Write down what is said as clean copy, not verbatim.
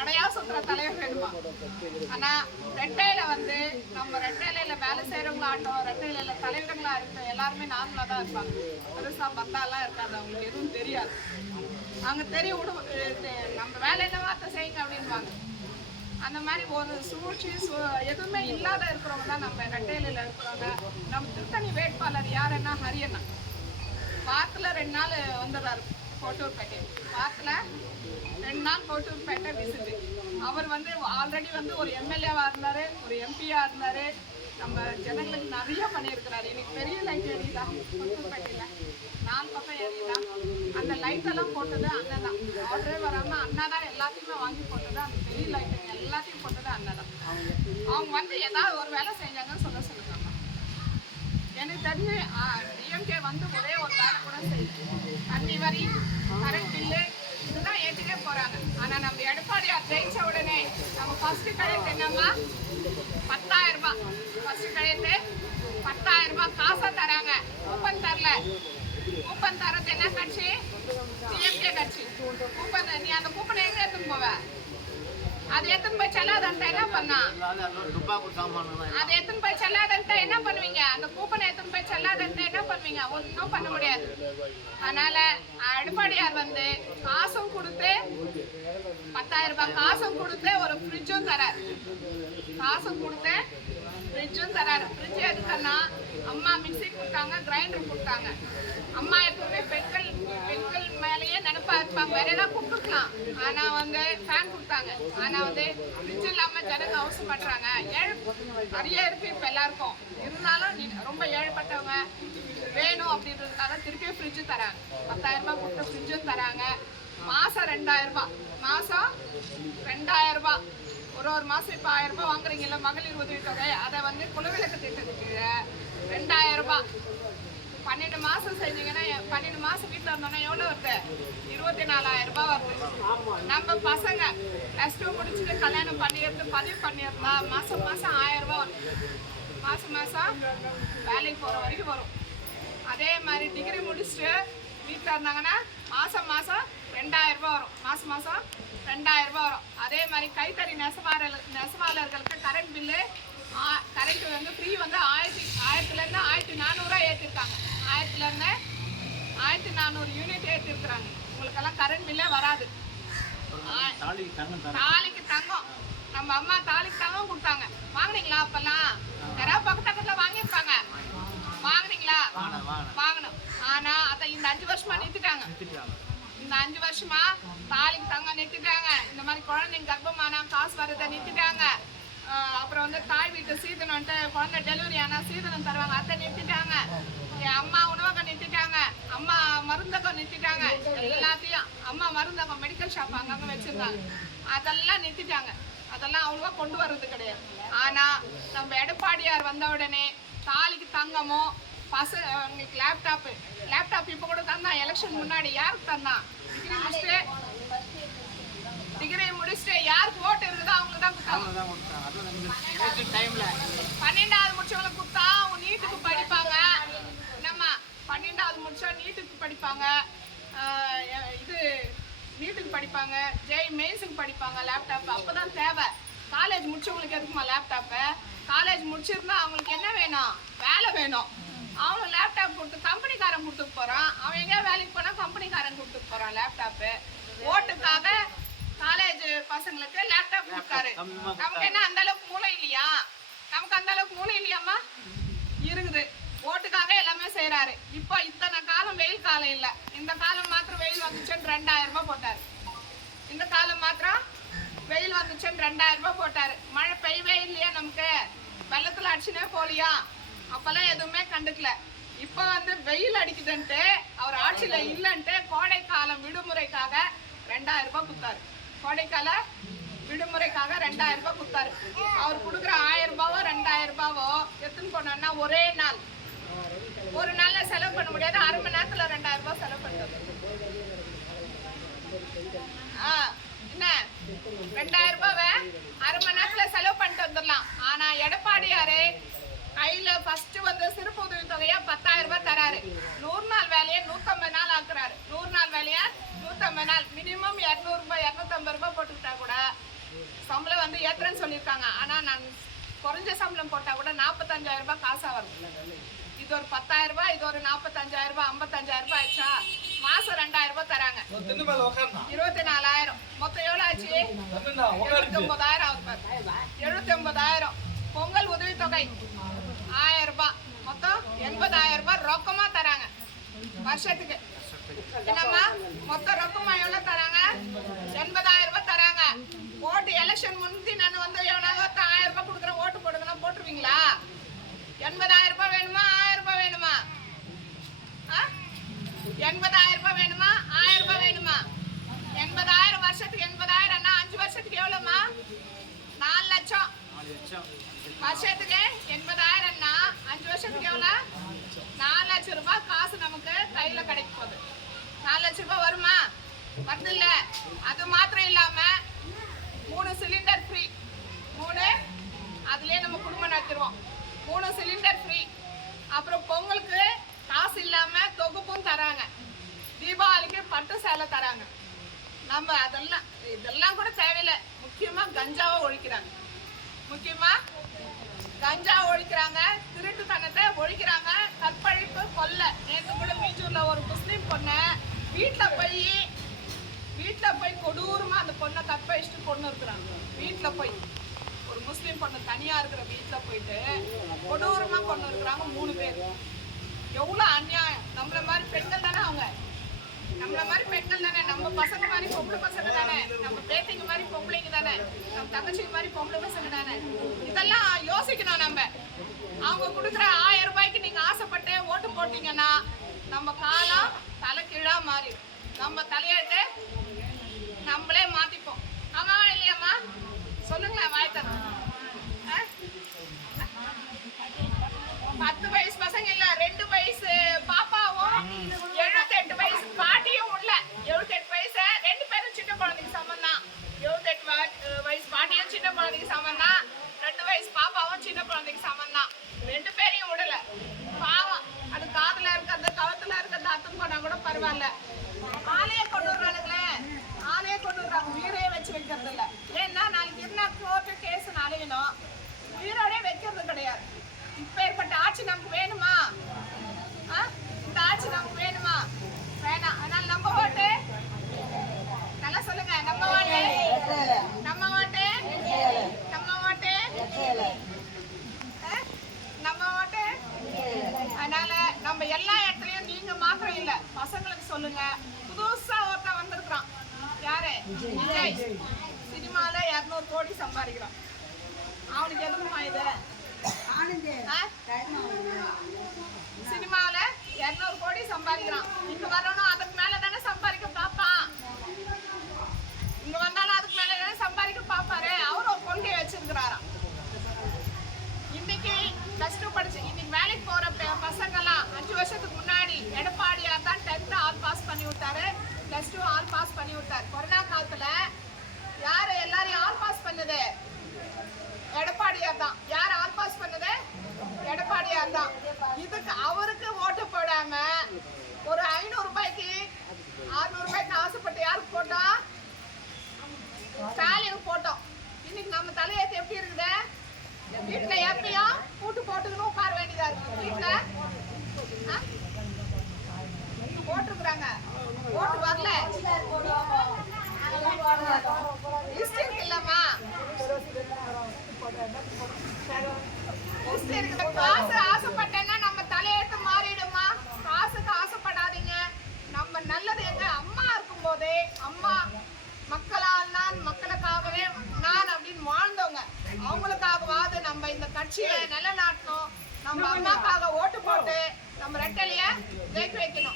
நடையா சுத்துற தலைவர் வேணுமா? ஆனா ரெட்டையில வந்து நம்ம ரெட்டையில வேலை செய்யறவங்களாட்டும் ரெட்டையில தலைவர்களா இருக்கட்டும் எல்லாருமே நார்மலா தான் இருப்பாங்க. பெருசா பந்தாலாம் இருக்காது, அவங்களுக்கு எதுவும் தெரியாது. அவங்க தெரிய நம்ம வேலை என்ன வார்த்தை செய்யுங்க அப்படின்வாங்க. அந்த மாதிரி ஒரு சூழ்ச்சி எதுவுமே இல்லாத இருக்கிறவங்க தான் நம்ம ரெட்டையில இருக்கிறவங்க. நம்ம திருத்தணி வேட்பாளர் யாருன்னா ஹரியண்ணா. வாரத்தில் 2 நாள் வந்துடுறாரு கோட்டூர்பேட்டை. வாரத்தில் 2 நாள் கோட்டூர்பேட்டை விசிட்டு. அவர் வந்து ஆல்ரெடி வந்து ஒரு எம்எல்ஏவாக இருந்தார், ஒரு எம்பியாக இருந்தார். நம்ம ஜனங்களுக்கு நிறைய பண்ணியிருக்கிறாரு. இன்னைக்கு பெரிய லைட் எரியுதா கோட்டூர்பேட்டையில்? 4 பக்கம் எரியுதா? அந்த லைட்டெல்லாம் போட்டது அண்ணன் தான். ஆர்டரே வராமல் அண்ணா தான் எல்லாத்தையுமே வாங்கி போட்டது. அந்த பெரிய லைட்டுங்க எல்லாத்தையும் போட்டது அண்ணன் தான். அவங்க வந்து ஏதாவது ஒரு வேலை செஞ்சாங்கன்னு சொல்லுங்க. எனக்கு தெரிஞ்சு டிஎம்கே வந்து ஒரே ஒரு வேலை கூட செய்யுது. தண்ணி வரி, கரண்ட் பில்லு இதுதான் ஏற்றுக்கே போகிறாங்க. ஆனால் நம்ம எடப்பாடியார் ஜெயிச்ச உடனே நம்ம ஃபர்ஸ்ட் கழித்து என்னம்மா 10,000 ரூபாய். ஃபர்ஸ்ட் கழித்து 10,000 ரூபாய் காசாக தராங்க. கூப்பன் தரல. கூப்பன் தரது என்ன கட்சி? டிஎம்கே கட்சி. கூப்பன் நீ அந்த கூப்பனை எங்கே எடுத்துன்னு போவ? அது எத்தனை போய் செல்லாதன்ட்ட என்ன பண்ணா? அது எத்தனை போய் செல்லாதன்ட்ட என்ன பண்ணுவீங்க? அந்த கூப்பனை எத்தனை போய் செல்லாதன்ட்ட என்ன பண்ணுவீங்க? ஒன்றும் பண்ண முடியாது. அதனால எடப்பாடியார் வந்து காசும் கொடுத்து 10,000 ரூபாய் காசும் கொடுத்து ஒரு ஃப்ரிட்ஜும் தராரு. காசும் கொடுத்து ஃப்ரிட்ஜும் தராரு. ஃப்ரிட்ஜ் எதுக்குன்னா அம்மா மிக்சி கொடுத்தாங்க, கிரைண்டர் கொடுத்தாங்க. அம்மா எப்பவுமே பெண்கள் மேலேயே நினைப்பா இருப்பாங்க, வேற ஏதாவது கொடுத்துக்கலாம். ஆனா வந்து ஃபேன் கொடுத்தாங்க. ஆனா வந்து ஃப்ரிட்ஜ் இல்லாம ஜனங்க அவசரப்படுறாங்க. நிறைய இருக்கு இப்ப எல்லாருக்கும். இருந்தாலும் ரொம்ப ஏழ்பட்டவங்க வேணும் அப்படின்றதுக்காக திருப்பி ஃப்ரிட்ஜு தராங்க. 10,000 ரூபாய் கொடுத்த ஃப்ரிட்ஜும் தராங்க. மாசம் 2,000 ரூபாய். மாசம் 2,000 ரூபாய். ஒரு மாசம் இப்போ 1000 ரூபாய் வாங்குறீங்கல்ல மகளிர் உதவி தொகை, அதை வந்து குலவிளக்கு திட்டத்துக்கு 2,000 ரூபாய். 12 மாசம் செஞ்சீங்கன்னா 12 மாசம் வீட்டில் இருந்தோன்னா எவ்வளோ வருது? 24,000 ரூபாய் வருது. நம்ம பசங்க +2 முடிச்சுட்டு கல்யாணம் பண்ணிடுறது பதிவு பண்ணியிருந்தா மாசம் 1000 ரூபாய் வரும். மாசம் வேலைக்கு போகிற வரைக்கும் வரும். அதே மாதிரி டிகிரி முடிச்சுட்டு வீட்டில் இருந்தாங்கன்னா மாசம் 2,000 ரூபாய் வரும். மாசம் 2,000 ரூபாய் வரும். அதே மாதிரி கைத்தறி நெசவாளர்களுக்கு கரண்ட் பில்லு கரண்ட் வந்து ஃப்ரீ வந்து 1000லேருந்து 1,400 ஏற்றிருக்காங்க. 1000லேருந்து 1,400 யூனிட் ஏற்றிருக்கிறாங்க. உங்களுக்கெல்லாம் கரண்ட் பில்லே வராது. தாலிக்கு தங்கம் நம்ம அம்மா தாலிக்கு தங்கம் கொடுத்தாங்க. வாங்கினீங்களா? அப்பெல்லாம் யாராவது பக்கத்தில் வாங்கியிருப்பாங்க. வாங்கினீங்களா? வாங்கணும். ஆனா அதை இந்த 5 வருஷமா நிறுத்திட்டாங்க. இந்த 5 வருஷமா தாலிக்கு தங்கம் நிறுத்திட்டாங்க. இந்த மாதிரி குழந்தைங்க கர்ப்பமானா காசு வரதை நிறுத்திட்டாங்க. அப்புறம் வந்து தாய் வீட்டு சீதனம்ட்டு குழந்தை டெலிவரி ஆனால் சீதனம் தருவாங்க, அதை நிறுத்திட்டாங்க. அம்மா உணவகம் நிறுத்திட்டாங்க. அம்மா மருந்தகம் நிறுத்திட்டாங்க. எல்லாத்தையும் அம்மா மருந்தகம் மெடிக்கல் ஷாப் அங்கங்கே வச்சிருந்தாங்க. அதெல்லாம் நிறுத்திட்டாங்க. அதெல்லாம் அவ்வளோவா கொண்டு வர்றது கிடையாது. ஆனால் நம்ம எடப்பாடியார் வந்த உடனே தாலிக்கு தங்கமோ அவங்களுக்கு லேப்டாப் இப்போ கூட தந்தான். எலெக்ஷன் முன்னாடி யாருக்கு தந்தான்? டிகிரி முடிச்சுட்டு யாருக்கு ஓட்டு இருக்குதோ அவங்க தான் கொடுத்தாங்க. 12வது முடிச்சவங்களை கொடுத்தா அவங்க நீட்டுக்கு படிப்பாங்க. நம்ம 12வது முடிச்சா நீட்டுக்கு படிப்பாங்க, நீட்டுக்கு படிப்பாங்க, ஜெய் மெயின்ஸுக்கு படிப்பாங்க. லேப்டாப் அப்போதான் தேவை. காலேஜ் முடிச்சவங்களுக்கு எதுக்குமா லேப்டாப்பு? காலேஜ் முடிச்சிருந்தா அவங்களுக்கு என்ன வேணும்? வேலை வேணும். அவனும் லேப்டாப் கொடுத்து கம்பெனிக்காரன் கொடுத்துட்டு போகிறான். அவன் எங்கேயா வேலைக்கு போனால் கம்பெனிக்காரன் கொடுத்துட்டு போகிறான் லேப்டாப்பு. ஓட்டுக்காக காலேஜ் பசங்களுக்கு லேப்டாப் கொடுத்தாரு. நமக்கு என்ன அந்த அளவுக்கு மூளை இல்லையா? நமக்கு அந்த அளவுக்கு மூளை இல்லையாம்மா? இருக்குது. ஓட்டுக்காக எல்லாமே செய்கிறாரு. இப்போ இத்தனை காலம் வெயில் காலம் இல்லை. இந்த காலம் மாத்திரம் வெயில் வந்துச்சுன்னு 2,000 ரூபாய் போட்டார். இந்த காலம் மாத்திரம் வெயில் வந்துச்சுன்னு 2,000 ரூபாய் போட்டார். மழை பெய்யவே இல்லையா? நமக்கு வெள்ளத்தில் அடிச்சுனே போலியா? அப்பெல்லாம் எதுவுமே கண்டுக்கல. இப்போ வந்து வெயில் அடிக்குதுன்ட்டு அவர் ஆட்சியில் இல்லைன்ட்டு கோடைக்காலம் விடுமுறைக்காக 2,000 ரூபாய் கொடுத்தாரு. கோடைக்கால விடுமுறைக்காக 2,000 ரூபாய் கொடுத்தாரு. அவர் கொடுக்குற 1,000 ரூபாவோ 2,000 ரூபாவோ எடுத்துன்னு போனோம்னா ஒரே நாள், ஒரு நாள்ல செலவு பண்ண முடியாது. 1/2 மணி நேரத்துல 2,000 ரூபாய் செலவு பண்ணிட்டு என்ன 2,000 ரூபாவை 1/2 மணி நேரத்துல செலவு பண்ணிட்டு வந்துடலாம். ஆனா எடப்பாடியாரு கையில ஃபர்ஸ்ட் வந்து சிறப்பு உதவி தொகையா 10,000 ரூபாய் தராரு. 100 நாள் வேலையை 150 நாள் ஆக்குறாரு. 100 நாள் வேலையை 150 நாள். மினிமம் 200 ரூபாய் 250 ரூபாய் போட்டுக்கிட்டா கூட சம்பளம் வந்து ஏத்துறேன்னு சொல்லியிருக்காங்க. ஆனா நான் குறைஞ்ச சம்பளம் போட்டா கூட 45,000 ரூபாய் காசா வருது. இது ஒரு 10,000 ரூபாய், இது ஒரு 45,000 ரூபாய், 55,000 ரூபாய் ஆச்சா? மாசம் 2,000 ரூபாய் தராங்க. 24,000 மொத்தம் எவ்வளவு ஆச்சு? 79,000 ஆகுது பாரு. 79,000. பொங்கல் உதவித்தொகை 1,000 ரூபாய், மொத்தம் 80,000 ரூபாய் ரொக்கமா தராங்க வருஷத்துக்கு. என்னம்மா மொத்தம் ரொக்கமா எவ்வளவு தராங்க? 80,000 ரூபாய் தராங்க. ஓட்டு எலெக்ஷன் முந்தி நான் வந்து எவனாவது 1,000 ரூபாய் கொடுக்குறேன் ஓட்டு போடுங்கன்னா போட்டுருவீங்களா? 80,000 ரூபாய் வேணுமா 1,000 ரூபாய் வேணுமா? 80,000 ரூபாய் வேணுமா 1,000 ரூபாய் வேணுமா? 80,000 வருஷத்துக்கு 80,000 அண்ணா 5 வருஷத்துக்கு எவ்வளவுமா? 4 லட்சம் வருஷத்துக்கு 80,000 அண்ணா 5 வருஷத்துக்கு எவ்வளவு? 4 லட்சம் ரூபாய் காசு நமக்கு கையில கிடைக்க போகுது. 4 லட்சம் ரூபாய் வருமா? வருது இல்ல? அது மாத்திரம் இல்லாம 3 சிலிண்டர் ஃப்ரீ. 3 அதுலயே நம்ம குடும்பம் நடத்திடுவோம். 3 சிலிண்டர் ஃப்ரீ. அப்புறம் பொங்கலுக்கு காசு இல்லாம தொகுப்பும் தராங்க. தீபாவளிக்கு பட்டு சேலை தராங்க. நம்ம இதெல்லாம் கூட தேவையில்லை. முக்கியமா கஞ்சாவை ஒழிக்கிறாங்க. திருட்டுத்தனத்தை ஒழிக்கிறாங்க. கற்பழிப்பு கொல்லை. நேற்று கூட மீஞ்சூர்ல ஒரு முஸ்லீம் பொண்ணை வீட்டுல போய் கொடூரமா அந்த பொண்ணை கற்பழிச்சுட்டு கொண்டு இருக்கிறாங்க. வீட்டுல போய் ஒரு முஸ்லீம் பொண்ணு தனியா இருக்கிற வீட்டுல போயிட்டு கொடூரமா கொண்டு இருக்கிறாங்க 3 பேர். எவ்வளவு அநியாயம். நம்மள மாதிரி பெண்கள் தானே அவங்க. நம்ம பசங்க மாதிரி பொம்பளை பசங்க தானே. நம்ம பேத்திங்க மாதிரி பொம்பளைங்க தானே. நம்ம தங்கச்சிங்க மாதிரி பொம்பளை பசங்க தானே. இதெல்லாம் யோசிக்கணும் நம்ம. அவங்க கொடுக்குற 1,000 ரூபாய்க்கு நீங்க ஆசைப்பட்டு ஓட்டு போட்டீங்கன்னா நம்ம காலம் தலை கீழா மாறி நம்ம தலையாட்டு நம்மளே மாத்திப்போம். ஆமாவா இல்லையாம்மா? சொல்லுங்களேன் வாய்த்தன. 10 வயசு பசங்க இல்ல, 2 வயசு பாப்பாவும் 78 வயசு பாட்டியும் உள்ள. 78 வயசு 2 பேரும் சின்ன குழந்தைக்கு சமம் தான். 78 வயசு பாட்டியும் சின்ன குழந்தைக்கு சமம் தான். 2 வயசு பாப்பாவும் சின்ன குழந்தைக்கு சமம் தான். 2 பேரையும் விடல. பாவம். அது காதுல இருக்கிறது கழுத்துல இருக்கிறது அத்துன்னு போனா கூட பரவாயில்ல. ஆளையே கொண்டு வர்றானுங்களே. உயிரையே வச்சு வைக்கிறது இல்ல. ஏன்னா நாளைக்கு என்ன கோர்ட்டு கேஸ் அலையணும். உயிரோட வைக்கிறது கிடையாது. இப்ப ஏற்பட்ட ஆட்சி நமக்கு வேணுமா? இந்த ஆட்சி நமக்கு வேணுமா? வேணாம். அதனால நம்ம ஓட்டு நல்லா சொல்லுங்க. நம்ம ஓட்டு அதனால நம்ம எல்லா இடத்துலயும் நீங்க மாத்திரம் இல்ல, பசங்களுக்கு சொல்லுங்க. புதுசா ஒருத்தன் வந்திருக்கான். யாரு? விஜய். சினிமால 200 கோடி சம்பாதிக்கிறான். அவனுக்கு எதுக்குமா இது? சினிமால 200 கோடி சம்பாதிக்கிறான். இங்க வரணும் அதுக்கு மேல தானே சம்பாதிக்க பாப்பான். இங்க வந்தாலும் அதுக்கு மேல தானே சம்பாதிக்க பாப்பாரு. அவரு ஒரு கொள்கை வச்சிருக்கிறாராம். இன்னைக்கு +2 படிச்சு இன்னைக்கு வேலைக்கு போற பசங்கெல்லாம் 5 வருஷத்துக்கு முன்னாடி எடப்பாடியார் தான் 10th ஆல் பாஸ் பண்ணி விட்டாரு. +2 ஆல் பாஸ் பண்ணி விட்டாரு. கொரோனா காலத்துல யாரு எல்லாரையும் ஆல் பாஸ் பண்ணது? எடப்பாடியார் தான். யார் ஆல் பாஸ் பண்ணது? எடப்பாடியார் தான். இதுக்கு அவருக்கு ஓட்டு போடாம ஒரு 500 ரூபாய்க்கு 600 ரூபாய்க்கு ஆசைப்பட்டு யாருக்கு போட்டோம்? ஸ்டாலினுக்கு போட்டோம். இன்னைக்கு நம்ம தலையெழுத்து எப்படி இருக்குது? வீட்டுல எப்பயும் கூட்டு போட்டுக்கணும் உட்கார வேண்டியதா இருக்கு. வீட்டுல போட்டுருக்குறாங்க. ஓட்டு வரல. லிஸ்ட் இருக்கு இல்லம்மா? லிஸ்ட் இருக்கு. காசு ஆசைப்பட்டேன்னா நம்ம தலையெழுத்து மாறிடுமா? காசுக்கு ஆசைப்படாதீங்க. நம்ம நல்லது எங்க அம்மா இருக்கும் போதே அம்மா மக்களால் நான் மக்களுக்காகவே நான் அப்படின்னு வாழ்ந்தவங்க. அவங்களுக்காகவாது நம்ம இந்த கட்சியை நிலைநாட்டணும். நம்ம அம்மாக்காக ஓட்டு போட்டு நம்ம ரெட்டலைய ஜெயிக்க வைக்கணும்.